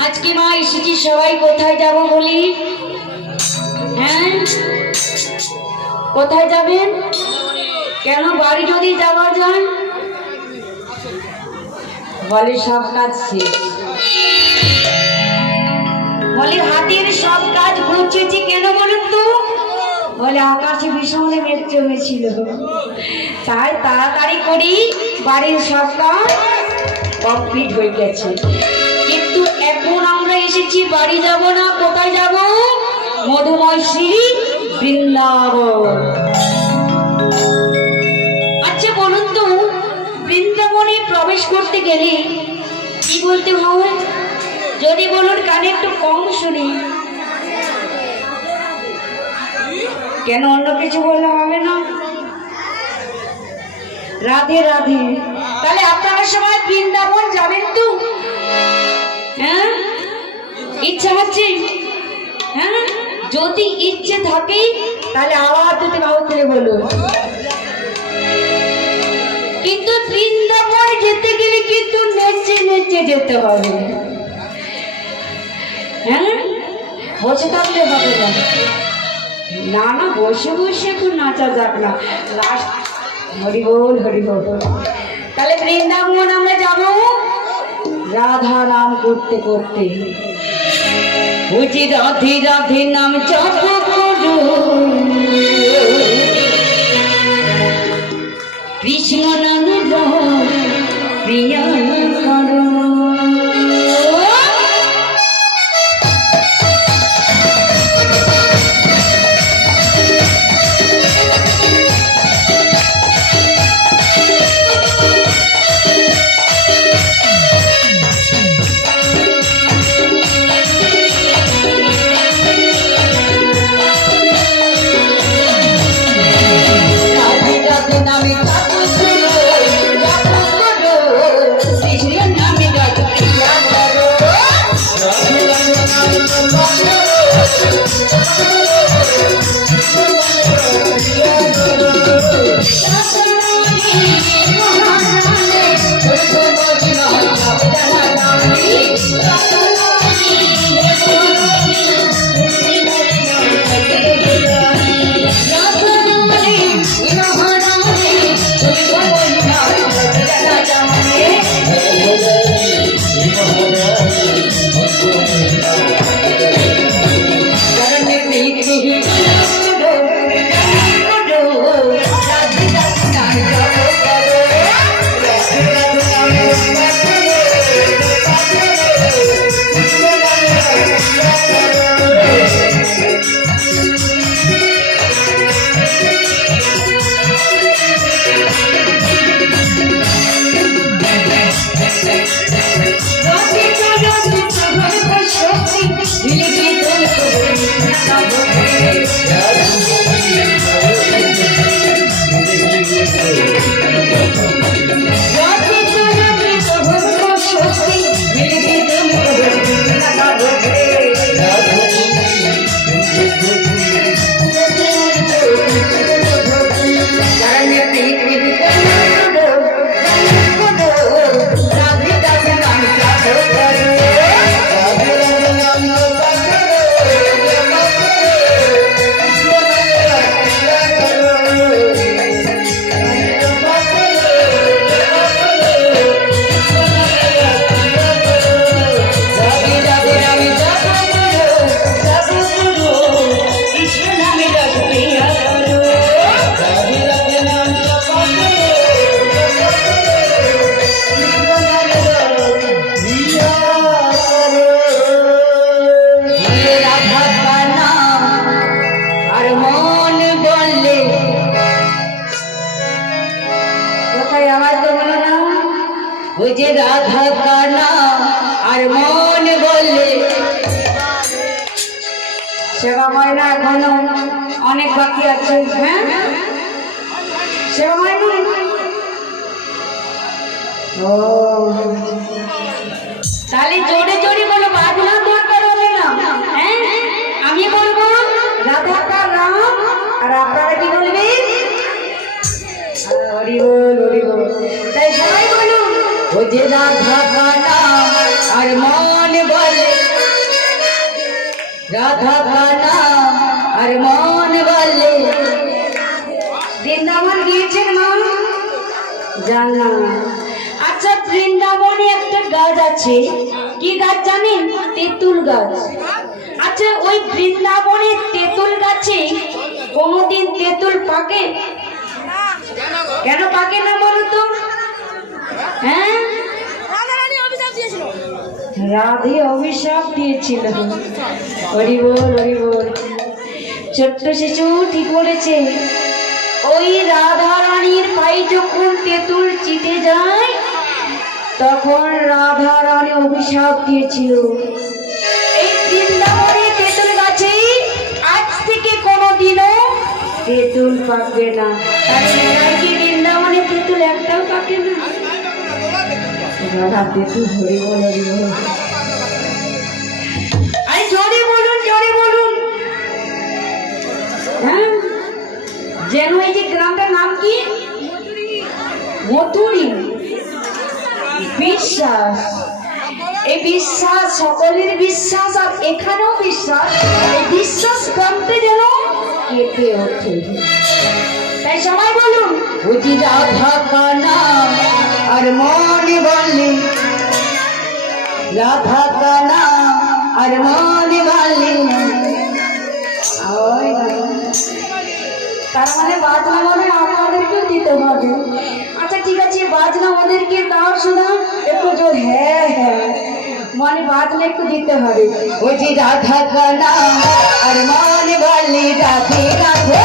আজকে মা এসেছি, সবাই কোথায় যাব বলি? হ্যাঁ? কোথায় যাবেন? কেন বাড়ি যদি যাওয়া যায়? বলে সব কাজ শেষ। বলে, হাতের সব কাজ ঘুরছে কেন বলুন তো? বলে, আকাশে ভীষণ মেঘ জমেছিল। তাই তাড়াতাড়ি করি, বাড়ির সব কাজ কমপ্লিট হয়ে গেছে। কিন্তু এখন আমরা এসেছি, বাড়ি যাব না, কোথায় যাব? মধুময় শ্রী বৃন্দাবন। আচ্ছা বলুন তো, বৃন্দাবনে প্রবেশ করতে গেলে কি বলতে হয় যদি বলুন, কানে একটু কম শুনি। কেন অন্য কিছু বললে হবে না? রাধে রাধে। তাহলে আপনারা সবাই বৃন্দাবন যাবেন তো? হ্যাঁ? ইচ্ছা হচ্ছে? হ্যাঁ? যদি ইচ্ছে থাকে, তাহলে আবার দুটি বাবু তুলে বলুন। কিন্তু বৃন্দাবন যেতে গেলে কিন্তু নেচে নেচে যেতে হবে। হ্যাঁ? বসে থাকলে হবে না। না না, বসে বসে এখন নাচা যাক না। লাস্ট হরি বল হরি বল তাহলে বৃন্দাবন আমরা যাব? রাধা রাম করতে করতে। বুঝি রাধি রাধি নাম জপ করো। কৃষ্ণ নাম প্রিয়া ওই যে রাধা কানা, আর মন বললে সেবা ময়না এখনও অনেক বাকি আছে হ্যাঁ? সেবা ময়না? তাহলে জোরে জোরে বলো, বাজনা দরকার হবে না হ্যাঁ? আমি বলব, রাধা কা রাম আর আপনারা কি বলবেন? যে রাধা কা নাম আর মন বলে। রাধা কা নাম আর মন বৃন্দাবন গিয়েছেন মা? জানা আচ্ছা বৃন্দাবনে একটা গাছ আছে। কি গাছ জানেন? তেঁতুল গাছ। আচ্ছা ওই বৃন্দাবনের তেঁতুল গাছে কোনোদিন তেঁতুল পাকে? কেন পাকে না বলো তো? হ্যাঁ? রাধে অভিশাপ দিয়েছিল। হরি বল হরি বল ছোট্ট শিশু ঠিক বলেছে, ওই রাধা রানীর যখন তেঁতুল চিটে যায়, তখন রাধা রানী অভিশাপ দিয়েছিল। এই বৃন্দাবনে তেঁতুল গাছে আজ থেকে কোনোদিনও তেঁতুল পাকবে না। আরে জোরে বলুন জোরে বলুন। হ্যাঁ? যেন এই যে গ্রামটার নাম কি? মথুরি। বিশ্বাস। এই বিশ্বাস, সকলের বিশ্বাস আর এখানেও বিশ্বাস। এই বিশ্বাস গ্রামতে যেন কেঁপে ওঠে। তাই সবাই বলুন বুঝি রাধা কানা আর মন বলি রাধা কানা আর মন বলি তার মানে বাজনা মানে আপনাদেরকেও দিতে হবে। আচ্ছা ঠিক আছে, বাজনা ওদেরকে তাও শোনা, একটু জোর। হ্যাঁ হ্যাঁ মানে বাজলে একটু দিতে হবে। ওই যে রাধা কানা আর মন বলি রাধে রাধে।